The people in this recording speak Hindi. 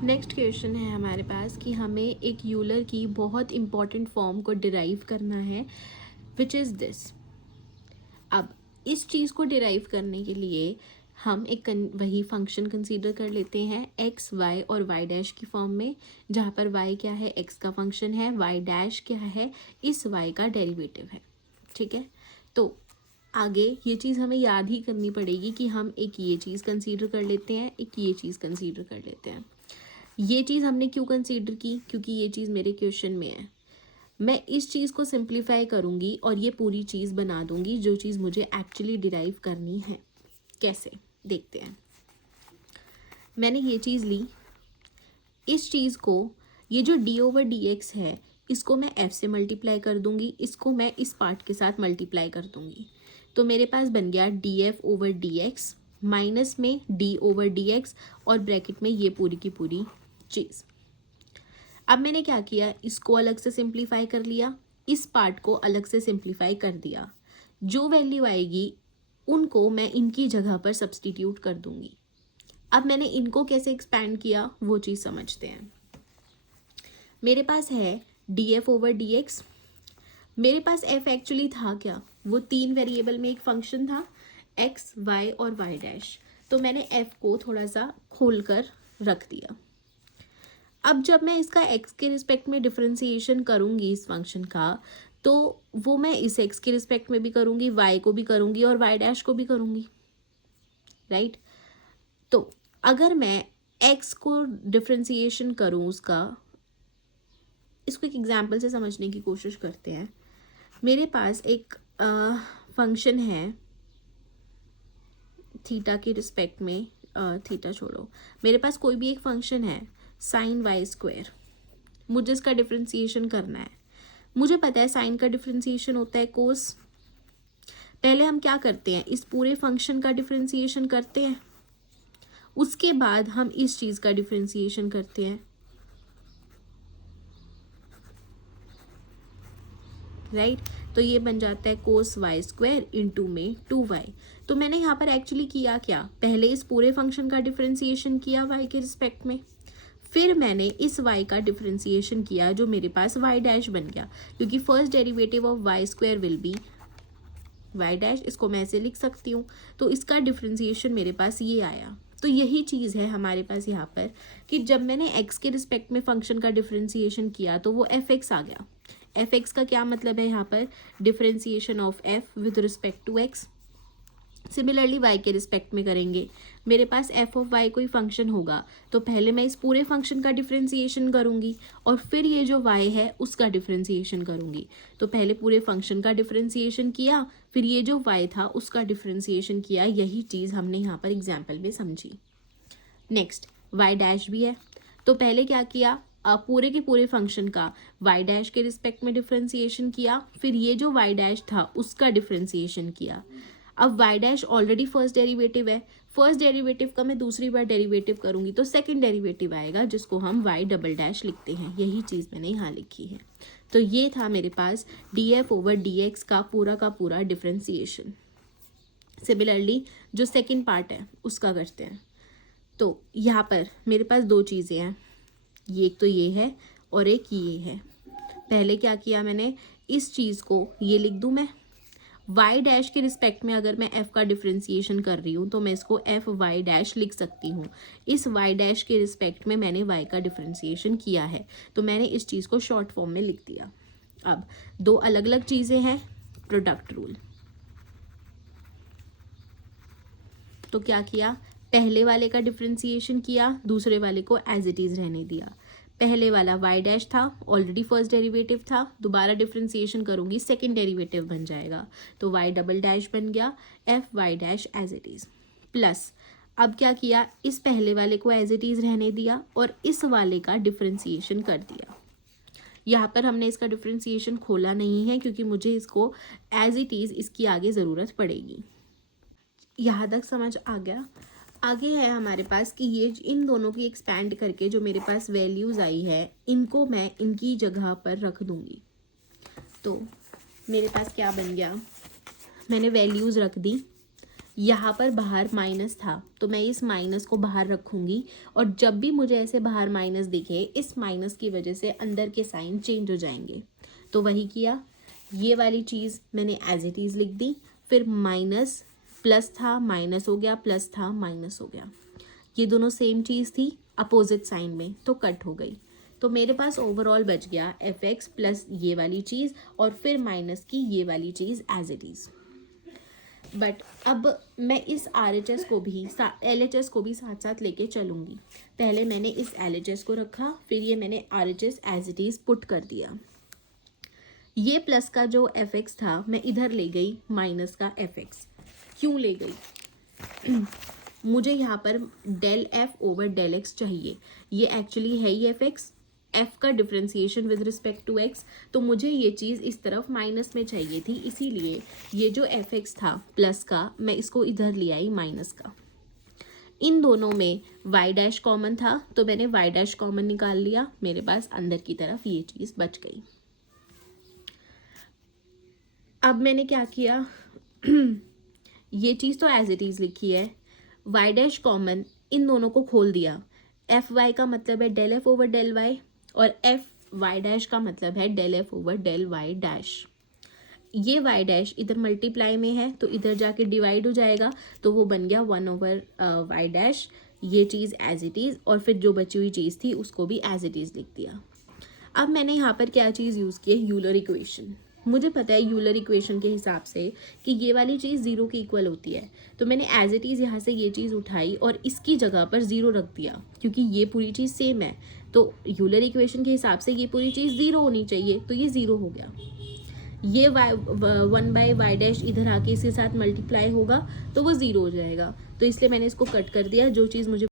नेक्स्ट क्वेश्चन है हमारे पास कि हमें एक यूलर की बहुत इंपॉर्टेंट फॉर्म को डिराइव करना है, विच इज़ दिस। अब इस चीज़ को डिराइव करने के लिए हम एक वही फंक्शन कंसीडर कर लेते हैं एक्स वाई और वाई डैश की फॉर्म में, जहाँ पर वाई क्या है, एक्स का फंक्शन है, वाई डैश क्या है, इस वाई का डेरिवेटिव है। ठीक है, तो आगे ये चीज़ हमें याद ही करनी पड़ेगी कि हम एक ये चीज़ कंसीडर कर लेते हैं, एक ये चीज़ कंसीडर कर लेते हैं। ये चीज़ हमने क्यों कंसीडर की, क्योंकि ये चीज़ मेरे क्वेश्चन में है। मैं इस चीज़ को सिंप्लीफाई करूँगी और ये पूरी चीज़ बना दूँगी जो चीज़ मुझे एक्चुअली डिराइव करनी है। कैसे, देखते हैं। मैंने ये चीज़ ली, इस चीज़ को, ये जो डी ओवर डी एक्स है, इसको मैं एफ से मल्टीप्लाई कर दूँगी, इसको मैं इस पार्ट के साथ मल्टीप्लाई कर दूँगी। तो मेरे पास बन गया D f over d x minus में डी ओवर डी एक्स और ब्रैकेट में ये पूरी की पूरी चीज़। अब मैंने क्या किया, इसको अलग से सिंप्लीफाई कर लिया, इस पार्ट को अलग से सिंप्लीफाई कर दिया। जो वैल्यू आएगी उनको मैं इनकी जगह पर सब्सटीट्यूट कर दूंगी। अब मैंने इनको कैसे एक्सपैंड किया वो चीज़ समझते हैं। मेरे पास है D f over d x. मेरे पास एफ एक्चुअली था क्या, वो 3 वेरिएबल में एक फंक्शन था, एक्स वाई और वाई डैश। तो मैंने एफ को थोड़ा सा खोल कर रख दिया। अब जब मैं इसका x के रिस्पेक्ट में डिफरेंशिएशन करूँगी इस फंक्शन का, तो वो मैं इस x के रिस्पेक्ट में भी करूँगी, y को भी करूँगी और y डैश को भी करूँगी, राइट। तो अगर मैं x को डिफरेंशिएशन करूँ उसका, इसको एक एग्जांपल से समझने की कोशिश करते हैं। मेरे पास एक फंक्शन है थीटा के रिस्पेक्ट में, थीटा छोड़ो, मेरे पास कोई भी एक फंक्शन है साइन वाई स्क्वायर, मुझे इसका डिफरेंशिएशन करना है। मुझे पता है साइन का डिफरेंशिएशन होता है कोस। पहले हम क्या करते हैं, इस पूरे फंक्शन का डिफरेंशिएशन करते हैं, उसके बाद हम इस चीज़ का डिफरेंशिएशन करते हैं, राइट। तो ये बन जाता है कोस वाई स्क्वायर इंटू में 2y। तो मैंने यहाँ पर एक्चुअली किया क्या, पहले इस पूरे फंक्शन का डिफरेंशिएशन किया y के रिस्पेक्ट में, फिर मैंने इस y का डिफरेंशिएशन किया जो मेरे पास y डैश बन गया, क्योंकि first derivative of y square will be y dash, इसको मैं ऐसे लिख सकती हूँ। तो इसका डिफरेंशिएशन मेरे पास ये आया। तो यही चीज़ है हमारे पास यहाँ पर कि जब मैंने x के रिस्पेक्ट में फंक्शन का डिफरेंशिएशन किया तो वो एफ एक्स आ गया। एफ एक्स का क्या मतलब है यहाँ पर, differentiation of f with respect to x. Similarly y के रिस्पेक्ट में करेंगे, मेरे पास f ऑफ y कोई फंक्शन होगा तो पहले मैं इस पूरे फंक्शन का डिफरेंशिएशन करूंगी और फिर ये जो y है उसका डिफरेंशिएशन करूंगी। तो पहले पूरे फंक्शन का डिफरेंशिएशन किया, फिर ये जो y था उसका डिफरेंशिएशन किया। यही चीज़ हमने यहाँ पर एग्जाम्पल में समझी। नेक्स्ट y डैश भी है, तो पहले क्या किया, पूरे के पूरे फंक्शन का y डैश के रिस्पेक्ट में डिफरेंशिएशन किया, फिर ये जो y डैश था उसका डिफरेंशिएशन किया। अब y dash already first derivative है, फर्स्ट डेरिवेटिव का मैं दूसरी बार डेरिवेटिव करूंगी तो सेकंड डेरिवेटिव आएगा जिसको हम y डबल डैश लिखते हैं। यही चीज़ मैंने यहाँ लिखी है। तो ये था मेरे पास d f over d x का पूरा डिफरेंशिएशन। सिमिलरली जो सेकंड पार्ट है उसका करते हैं। तो यहाँ पर मेरे पास दो चीज़ें हैं, ये एक तो ये है और एक ये है। पहले क्या किया मैंने, इस चीज़ को ये लिख दूँ मैं y डैश के रिस्पेक्ट में, अगर मैं f का डिफरेंशिएशन कर रही हूँ तो मैं इसको एफ वाई डैश लिख सकती हूँ। इस y डैश के रिस्पेक्ट में मैंने y का डिफरेंशिएशन किया है तो मैंने इस चीज़ को शॉर्ट फॉर्म में लिख दिया। अब दो अलग अलग चीज़ें हैं, प्रोडक्ट रूल। तो क्या किया, पहले वाले का डिफरेंशिएशन किया, दूसरे वाले को एज इट इज़ रहने दिया। पहले वाला y डैश था, ऑलरेडी फर्स्ट डेरिवेटिव था, दोबारा डिफरेंशिएशन करूंगी सेकंड डेरिवेटिव बन जाएगा तो y डबल डैश बन गया f y dash as it is. Plus अब क्या किया, इस पहले वाले को एज इट इज़ रहने दिया और इस वाले का डिफरेंशिएशन कर दिया। यहाँ पर हमने इसका डिफरेंशिएशन खोला नहीं है क्योंकि मुझे इसको एज इट इज़ इसकी आगे ज़रूरत पड़ेगी। यहाँ तक समझ आ गया। आगे है हमारे पास कि ये इन दोनों की एक्सपैंड करके जो मेरे पास वैल्यूज़ आई है इनको मैं इनकी जगह पर रख दूँगी। तो मेरे पास क्या बन गया, मैंने वैल्यूज़ रख दी, यहाँ पर बाहर माइनस था तो मैं इस माइनस को बाहर रखूँगी, और जब भी मुझे ऐसे बाहर माइनस दिखे इस माइनस की वजह से अंदर के साइन चेंज हो जाएंगे। तो वही किया, ये वाली चीज़ मैंने एज इट इज़ लिख दी, फिर माइनस प्लस था माइनस हो गया, प्लस था माइनस हो गया, ये दोनों सेम चीज़ थी अपोजिट साइन में तो कट हो गई। तो मेरे पास ओवरऑल बच गया एफ एक्स प्लस ये वाली चीज़ और फिर माइनस की ये वाली चीज़ एज इट इज़। बट अब मैं इस RHS को भी LHS को भी साथ साथ लेके चलूँगी। पहले मैंने इस LHS को रखा, फिर ये मैंने RHS as it is put कर दिया। ये प्लस का जो एफ एक्स था मैं इधर ले गई माइनस का एफ एक्स। क्यों ले गई? मुझे यहाँ पर del f over del x चाहिए। ये एक्चुअली है ही एफ एक्स, एफ का differentiation with respect to x, तो मुझे ये चीज़ इस तरफ माइनस में चाहिए थी, इसीलिए ये जो एफ एक्स था प्लस का मैं इसको इधर ले आई माइनस का। इन दोनों में वाई डैश कॉमन था तो मैंने वाई डैश कॉमन निकाल लिया, मेरे पास अंदर की तरफ ये चीज़ बच गई। अब मैंने क्या किया ये चीज़ तो एज इट इज़ लिखी है, वाई डैश कॉमन इन दोनों को खोल दिया। एफ वाई का मतलब है del f over del y और एफ वाई डैश का मतलब है del f over del y dash. ये वाई डैश इधर मल्टीप्लाई में है तो इधर जाके डिवाइड हो जाएगा, तो वो बन गया 1 ओवर वाई डैश, ये चीज़ एज इट इज़, और फिर जो बची हुई चीज़ थी उसको भी एज इट इज़ लिख दिया। अब मैंने यहाँ पर क्या चीज़ यूज़ की है, यूलर इक्वेशन। मुझे पता है यूलर इक्वेशन के हिसाब से कि ये वाली चीज़ ज़ीरो की इक्वल होती है, तो मैंने एज इट इज़ यहाँ से ये चीज़ उठाई और इसकी जगह पर ज़ीरो रख दिया, क्योंकि ये पूरी चीज़ सेम है तो यूलर इक्वेशन के हिसाब से ये पूरी चीज़ ज़ीरो होनी चाहिए, तो ये ज़ीरो हो गया। ये वाई 1 बाई वाई डैश इधर आके इसके साथ मल्टीप्लाई होगा तो वो ज़ीरो हो जाएगा, तो इसलिए मैंने इसको कट कर दिया। जो चीज़ मुझे